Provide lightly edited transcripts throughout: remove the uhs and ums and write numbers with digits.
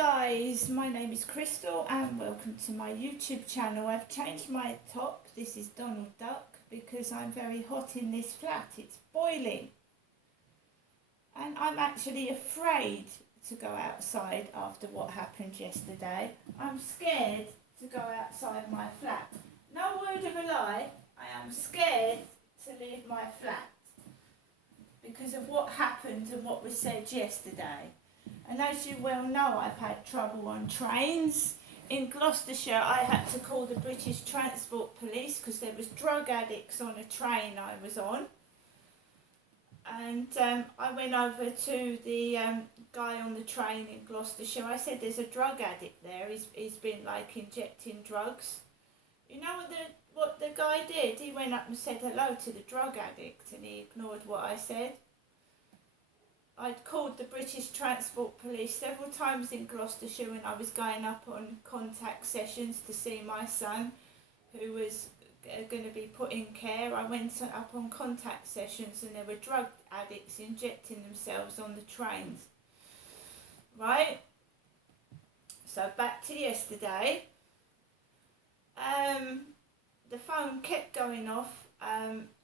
guys, my name is Crystal and welcome to my YouTube channel. I've changed my top. This is Donald Duck because I'm very hot in this flat. It's boiling. And I'm actually afraid to go outside after what happened yesterday. I'm scared to go outside my flat. No word of a lie, I am scared to leave my flat because of what happened and what was said yesterday. And as you well know, I've had trouble on trains. In Gloucestershire, I had to call the British Transport Police because there was drug addicts on a train I was on. And I went over to the guy on the train in Gloucestershire. I said, there's a drug addict there. He's been like injecting drugs. You know what the guy did? He went up and said hello to the drug addict and he ignored what I said. I'd called the British Transport Police several times in Gloucestershire when I was going up on contact sessions to see my son who was going to be put in care. I went up on contact sessions and there were drug addicts injecting themselves on the trains. Right? So back to yesterday. The phone kept going off.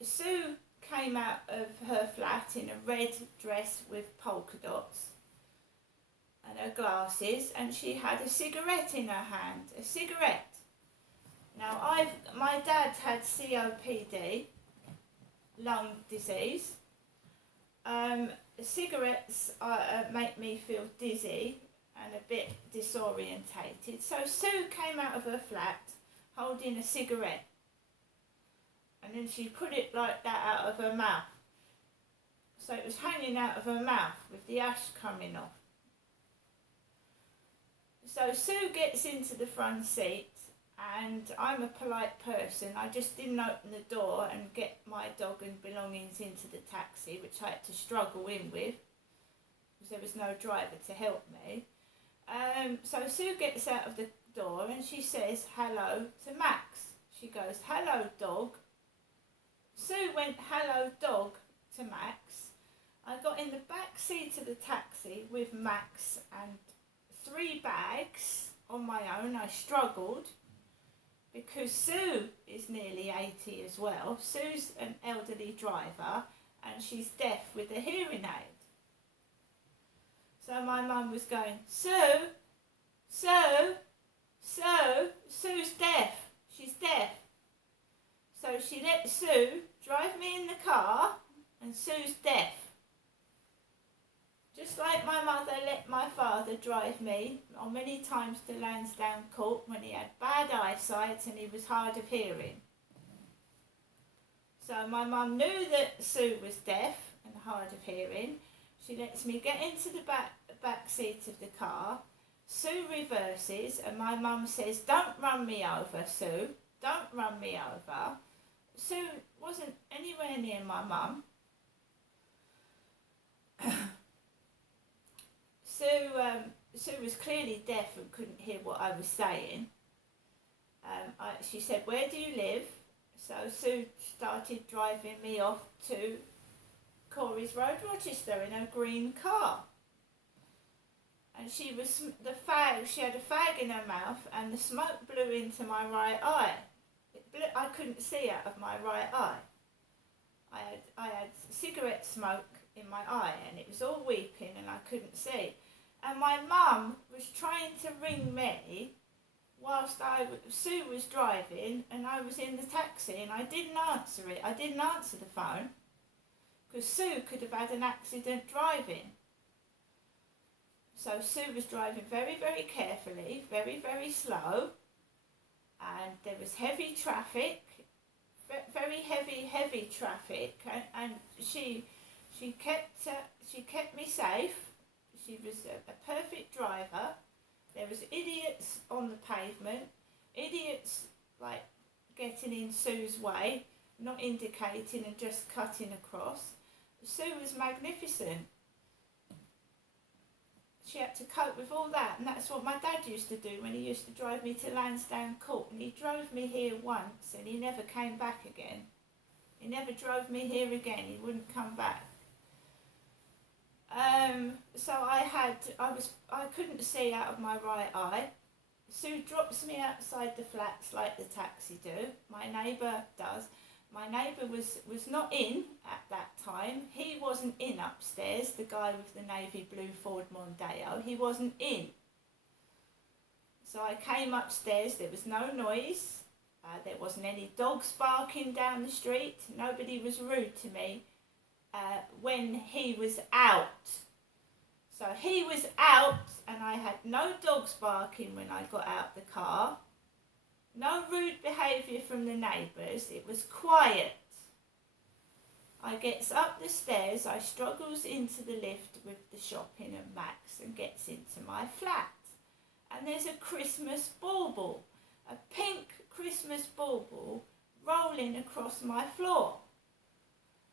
Sue came out of her flat in a red dress with polka dots and her glasses, and she had a cigarette in her hand, a cigarette. Now my dad had COPD, lung disease. Cigarettes make me feel dizzy and a bit disorientated. So Sue came out of her flat holding a cigarette. And then she put it like that out of her mouth. So it was hanging out of her mouth with the ash coming off. So Sue gets into the front seat and I'm a polite person. I just didn't open the door and get my dog and belongings into the taxi, which I had to struggle in with because there was no driver to help me. So Sue gets out of the door and she says hello to Max. She goes, hello dog. Sue went, hello dog, to Max. I got in the back seat of the taxi with Max and 3 bags on my own. I struggled because Sue is nearly 80 as well. Sue's an elderly driver and she's deaf with a hearing aid. So my mum was going, Sue, Sue's deaf, she's deaf. So she let Sue drive me in the car and Sue's deaf. Just like my mother let my father drive me on many times to Lansdowne Court when he had bad eyesight and he was hard of hearing. So my mum knew that Sue was deaf and hard of hearing. She lets me get into the back seat of the car. Sue reverses and my mum says, don't run me over, Sue. Don't run me over. Sue wasn't anywhere near my mum. Sue was clearly deaf and couldn't hear what I was saying. She said, where do you live? So Sue started driving me off to Corey's Road, Rochester in her green car. And she had a fag in her mouth and the smoke blew into my right eye. I couldn't see out of my right eye. I had cigarette smoke in my eye and it was all weeping and I couldn't see. And my mum was trying to ring me whilst Sue was driving and I was in the taxi and I didn't answer it. I didn't answer the phone because Sue could have had an accident driving. So Sue was driving very, very carefully, very, very slow. And there was heavy traffic, very heavy traffic, and she kept me safe. She was a perfect driver. There was idiots on the pavement, idiots like getting in Sue's way, not indicating and just cutting across. Sue was magnificent. She had to cope with all that, and that's what my dad used to do when he used to drive me to Lansdowne Court. And he drove me here once and he never came back again. He never drove me here again, he wouldn't come back. So I couldn't see out of my right eye. Sue drops me outside the flats like the taxi do. My neighbour does. My neighbour was not in at that time. He wasn't in upstairs, the guy with the navy blue Ford Mondeo. He wasn't in. So I came upstairs. There was no noise. There wasn't any dogs barking down the street. Nobody was rude to me when he was out. So he was out and I had no dogs barking when I got out the car. No rude behaviour from the neighbours. It was quiet. I gets up the stairs. I struggles into the lift with the shopping and Max and gets into my flat. And there's a Christmas bauble, a pink Christmas bauble rolling across my floor.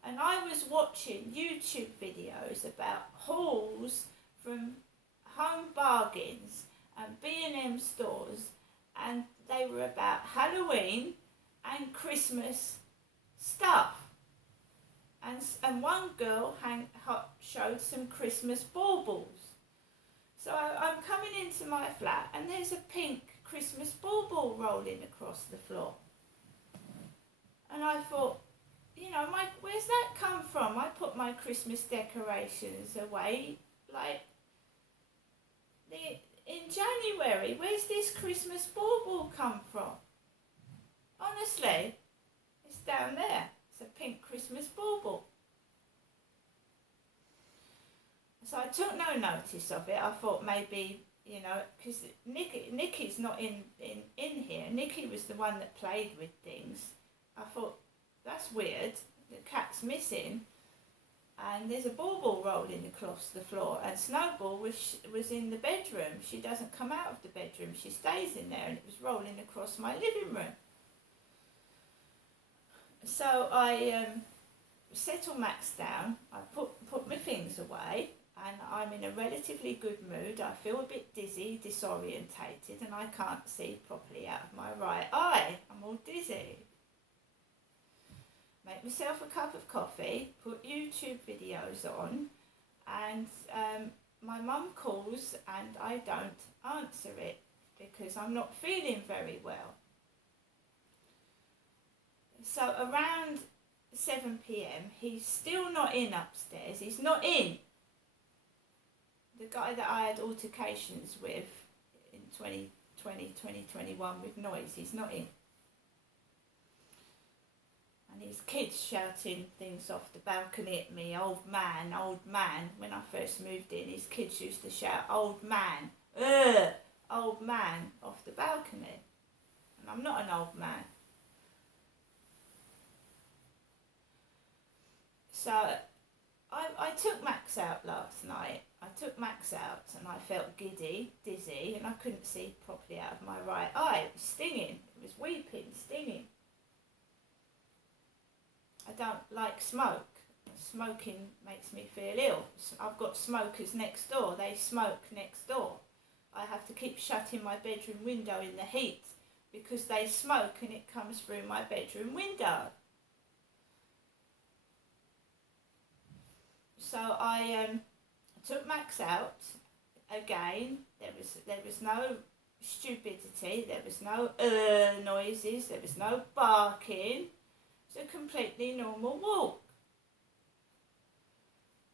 And I was watching YouTube videos about hauls from Home Bargains and B&M stores, and they were about Halloween and Christmas stuff. And one girl showed some Christmas baubles. So I'm coming into my flat and there's a pink Christmas bauble rolling across the floor. And I thought, where's that come from? I put my Christmas decorations away, in January. Where's this Christmas bauble come from? Honestly, it's down there. It's a pink Christmas bauble. So I took no notice of it. I thought maybe, because Nikki's not in here. Nikki was the one that played with things. I thought, that's weird. The cat's missing. And there's a bauble rolling across the floor. And Snowball was in the bedroom. She doesn't come out of the bedroom. She stays in there. And it was rolling across my living room. So I settle Max down. I put my things away. And I'm in a relatively good mood. I feel a bit dizzy, disorientated, and I can't see properly out of my right eye. I'm all dizzy. Make myself a cup of coffee, put YouTube videos on, and my mum calls and I don't answer it because I'm not feeling very well. So around 7 p.m, he's still not in upstairs. He's not in. The guy that I had altercations with in 2020, 2021 with noise, he's not in. And his kids shouting things off the balcony at me, old man, old man. When I first moved in, his kids used to shout, old man, old man, off the balcony. And I'm not an old man. So I took Max out last night. I took Max out and I felt giddy, dizzy, and I couldn't see properly out of my right eye. It was stinging. It was weeping, stinging. I don't like smoke. Smoking makes me feel ill. I've got smokers next door. They smoke next door. I have to keep shutting my bedroom window in the heat because they smoke and it comes through my bedroom window. So I took Max out again. There was no stupidity. There was no noises. There was no barking. It's a completely normal walk.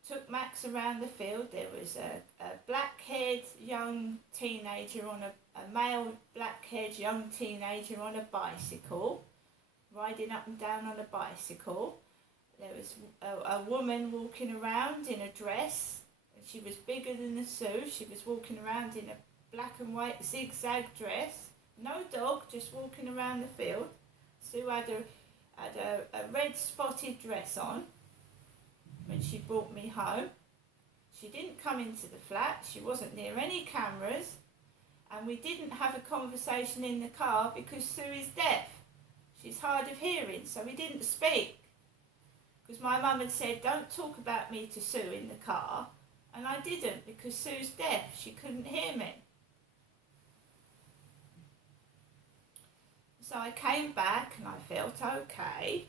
Took Max around the field. There was a black-haired young teenager on a male black-haired young teenager on a bicycle, riding up and down on a bicycle. There was a woman walking around in a dress. She was bigger than the Sue. She was walking around in a black and white zigzag dress. No dog, just walking around the field. Sue had a red spotted dress on when she brought me home. She didn't come into the flat. She wasn't near any cameras. And we didn't have a conversation in the car because Sue is deaf. She's hard of hearing, so we didn't speak. Because my mum had said, don't talk about me to Sue in the car. And I didn't because Sue's deaf. She couldn't hear me. So I came back and I felt okay.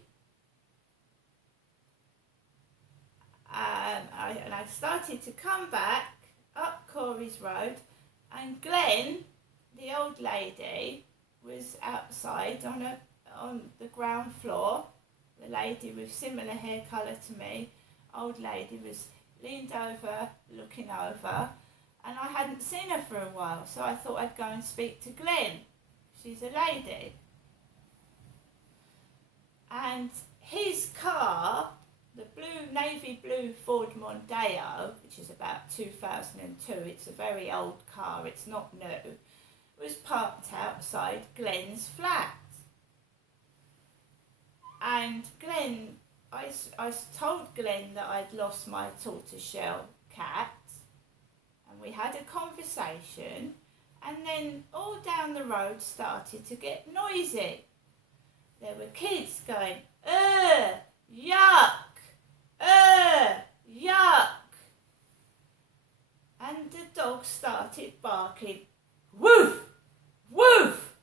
I started to come back up Corey's Road, and Glenn, the old lady, was outside on the ground floor. The lady with similar hair colour to me, old lady, was leaned over, looking over, and I hadn't seen her for a while, so I thought I'd go and speak to Glenn. She's a lady. And his car, the navy blue Ford Mondeo, which is about 2002, it's a very old car, it's not new, was parked outside Glenn's flat. And Glenn, I told Glenn that I'd lost my tortoiseshell cat, and we had a conversation, and then all down the road started to get noisy. There were kids going, yuck, yuck. And the dog started barking, woof, woof,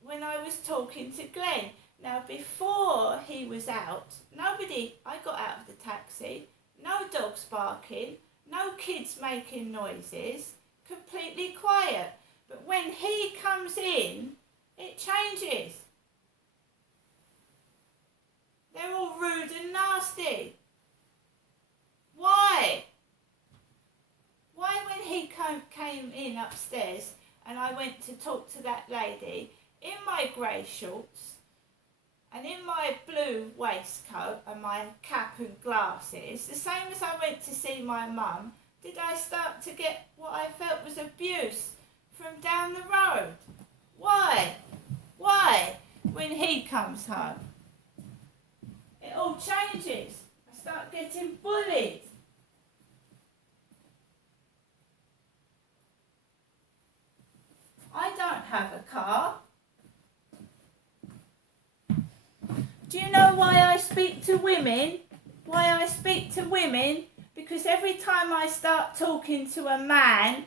when I was talking to Glenn. Now, before he was out, I got out of the taxi, no dogs barking, no kids making noises, completely quiet. But when he comes in, it changes. They're all rude and nasty. Why? Why when he came in upstairs and I went to talk to that lady in my grey shorts and in my blue waistcoat and my cap and glasses, the same as I went to see my mum, did I start to get what I felt was abuse from down the road? Why? Why? When he comes home, it all changes. I start getting bullied. I don't have a car. Do you know why I speak to women? Why I speak to women? Because every time I start talking to a man,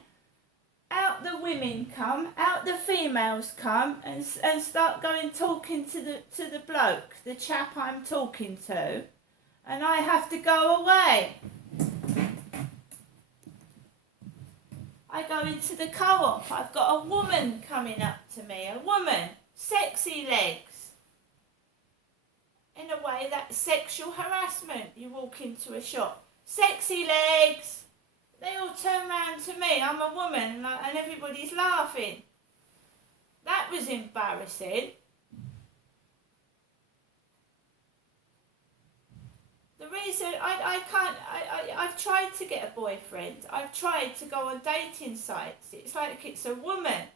out the women come, out the females come, and start talking to the bloke, the chap I'm talking to, and I have to go away. I go into the co-op. I've got a woman coming up to me, a woman, sexy legs. In a way, that's sexual harassment. You walk into a shop, sexy legs. They all turn round to me. I'm a woman, and everybody's laughing. That was embarrassing. The reason I've tried to get a boyfriend. I've tried to go on dating sites. It's like it's a woman,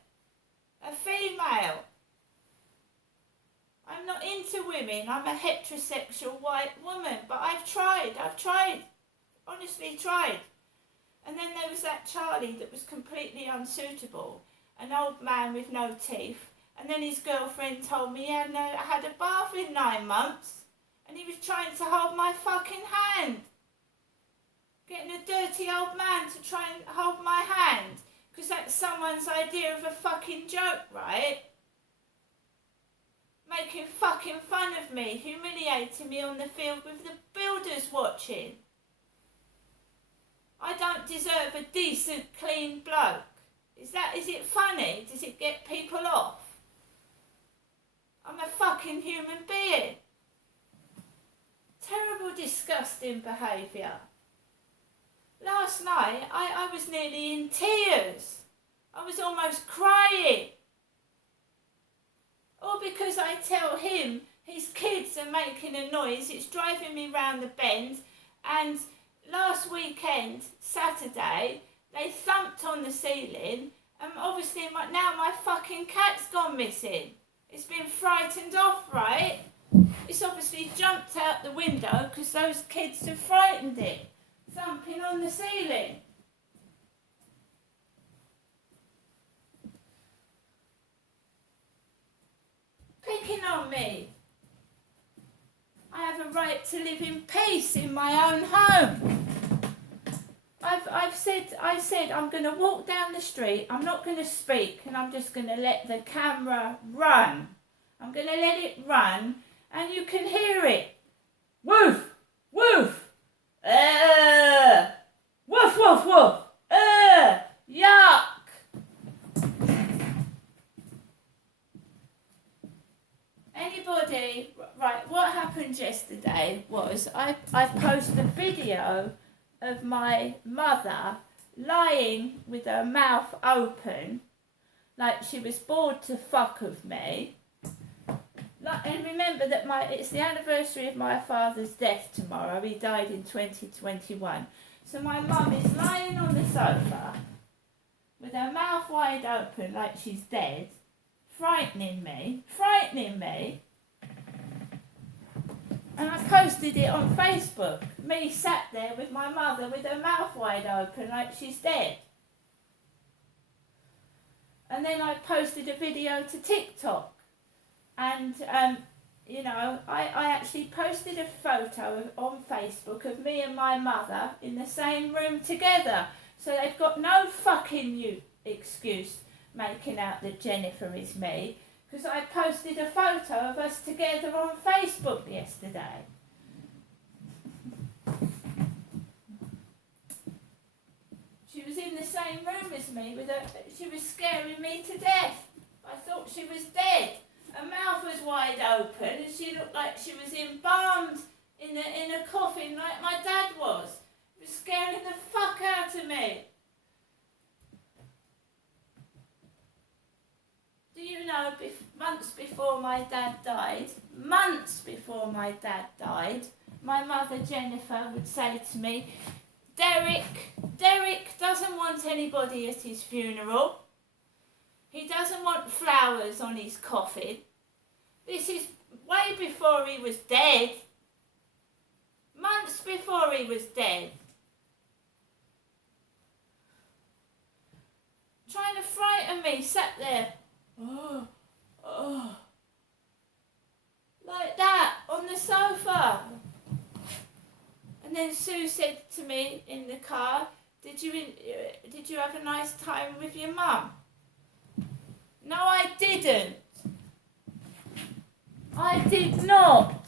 a female. I'm not into women. I'm a heterosexual white woman. But I've tried. Honestly tried. And then there was that Charlie that was completely unsuitable. An old man with no teeth. And then his girlfriend told me he hadn't had a bath in 9 months. And he was trying to hold my fucking hand. Getting a dirty old man to try and hold my hand. Because that's someone's idea of a fucking joke, right? Making fucking fun of me, humiliating me on the field with the builders watching. I don't deserve a decent, clean bloke. Is it funny? Does it get people off? I'm a fucking human being. Terrible, disgusting behaviour. Last night, I was nearly in tears. I was almost crying. All because I tell him his kids are making a noise, it's driving me round the bend, and last weekend, Saturday, they thumped on the ceiling, and obviously now my fucking cat's gone missing. It's been frightened off, right? It's obviously jumped out the window because those kids have frightened it, thumping on the ceiling. Picking on me. I have a right to live in peace in my own home. I said I'm going to walk down the street, I'm not going to speak, and I'm just going to let the camera run. I'm going to let it run, and you can hear it. Woof, woof, Woof, woof, woof. Yuck. Anybody, right, what happened yesterday was I posted a video of my mother lying with her mouth open like she was bored to fuck of me. And remember that it's the anniversary of my father's death tomorrow. He died in 2021. So my mum is lying on the sofa with her mouth wide open like she's dead, frightening me. And I posted it on Facebook. Me sat there with my mother with her mouth wide open like she's dead. And then I posted a video to TikTok. And, I actually posted a photo on Facebook of me and my mother in the same room together. So they've got no fucking excuse making out that Jennifer is me. Because I posted a photo of us together on Facebook yesterday. She was in the same room as me she was scaring me to death. I thought she was dead. Her mouth was wide open and she looked like she was embalmed in a coffin like my dad was. It was scaring the fuck out of me. Do you know, months before my dad died, my mother Jennifer would say to me, Derek doesn't want anybody at his funeral. He doesn't want flowers on his coffin. This is way before he was dead. Months before he was dead. Trying to frighten me, sat there. Like that, on the sofa. And then Sue said to me in the car, did you have a nice time with your mum? No, I didn't. I did not.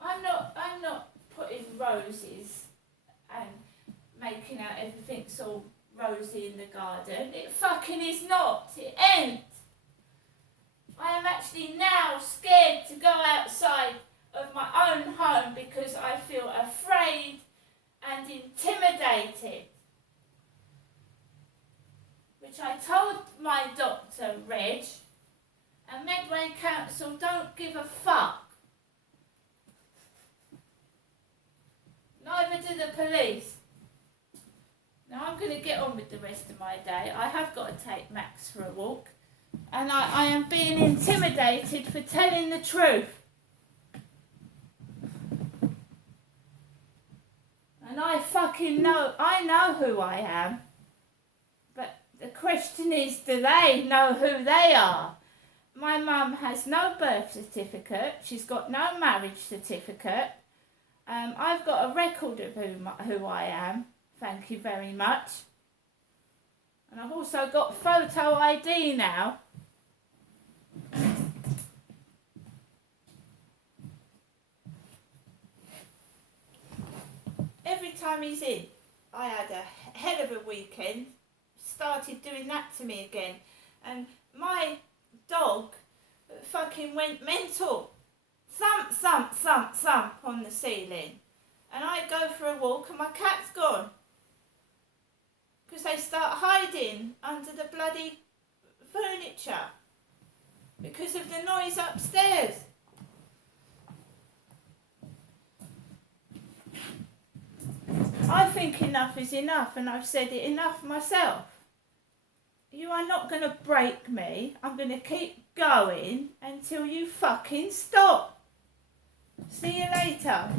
I'm not putting roses and making out everything's all rosy in the garden. It fucking is not. It ain't. I am actually now scared to go outside of my own home because I feel afraid and intimidated. Which I told my doctor, Reg, and Medway Council don't give a fuck. Neither do the police. Now I'm going to get on with the rest of my day. I have got to take Max for a walk. And I am being intimidated for telling the truth. And I fucking know, I know who I am. But the question is, do they know who they are? My mum has no birth certificate. She's got no marriage certificate. I've got a record of who I am. Thank you very much. And I've also got photo ID now. Every time he's in, I had a hell of a weekend. Started doing that to me again. And my dog fucking went mental. Thump, thump, thump, thump on the ceiling. And I go for a walk and my cat's gone. Because they start hiding under the bloody furniture. Because of the noise upstairs. I think enough is enough, and I've said it enough myself. You are not going to break me. I'm going to keep going until you fucking stop. See you later.